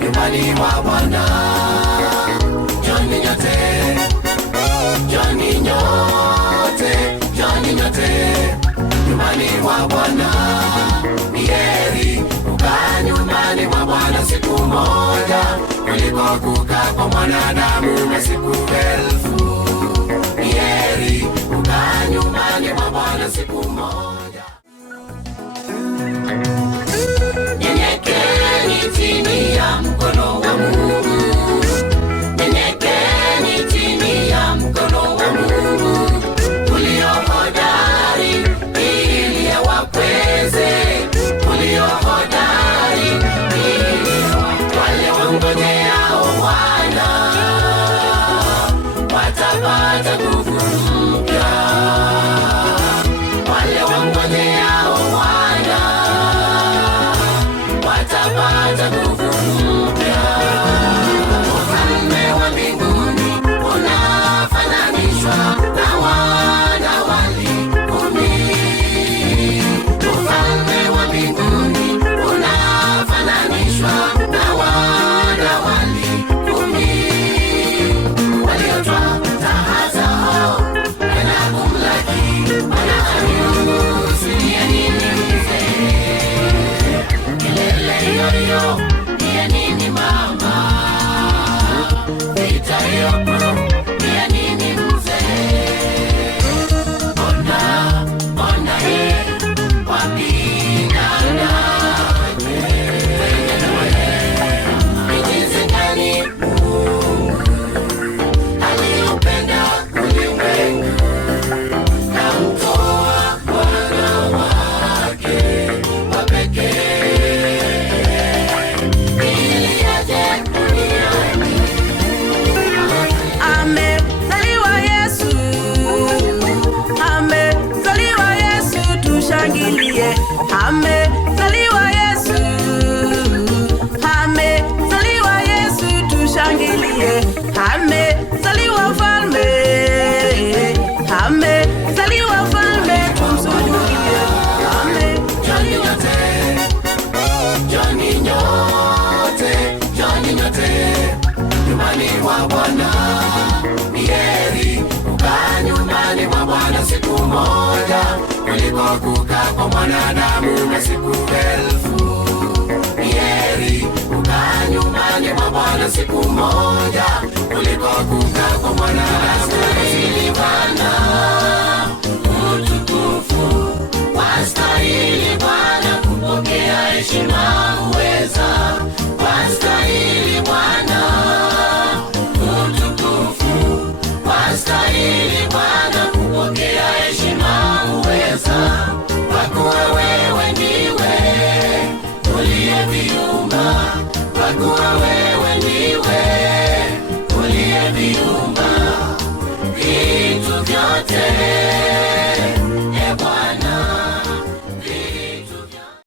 Nyumbani mwa Bwana. Njoni nyote, njoni nyote, njoni nyote, nyumbani mwa Bwana. Ni heri kukaa nyumbani mwa Bwana siku moja kuliko kukaa kwa mwanadamu na siku elfu. Ni heri kukaa nyumbani mwa Bwana siku moja. Nyenyekeni chini ya mkono wa Mungu. Nyenyekeni chini ya mkono wa Mungu ulio hodari, ili awakweze. Ulio hodari, ili wale wangojeao Bwana watapata nguvu mpya. Wale wangojeao Bwana watapata nguvu mpya. Ufalme wa mbinguni unafananishwa na wanawali 10. Ufalme wa mbinguni unafananishwa na wanawali 10 waliotwaa taha zao na kumlaki bwana harusi. Ni nini mzee? Kelele hiyo ni ya nini mama? Vita hiyo ni ya nini mzee? Ona wapigana ni jinsi gani Mungu aliupenda ulimwengu na kumtoa Mwana wake wa pekee ili aje duniani. Amezaliwa Yesu, amezaliwa Yesu, tushangilie. Amezaliwa Yesu, amezaliwa Yesu, tushangilie. Amezaliwa mfalme, amezaliwa mfalme, tumsujudie. Njoni nyote, njoni nyote, njoni nyote, nyumbani mwa Bwana. Ni heri kukaa nyumbani mwa Bwana siku moja kuliko kukaa kwa mwanadamu na siku elfu. Ni heri kukaa nyumbani mwa Bwana siku moja kuliko kukaa kwa mwanadamu. Wastahili Bwana utukufu, wastahili Bwana kupokea heshima uweza. Wastahili Bwana utukufu, wastahili Bwana kupokea heshima uweza. Kwa kuwa wewe ndiwe uliyeviumba, kwa kuwa wewe ndiwe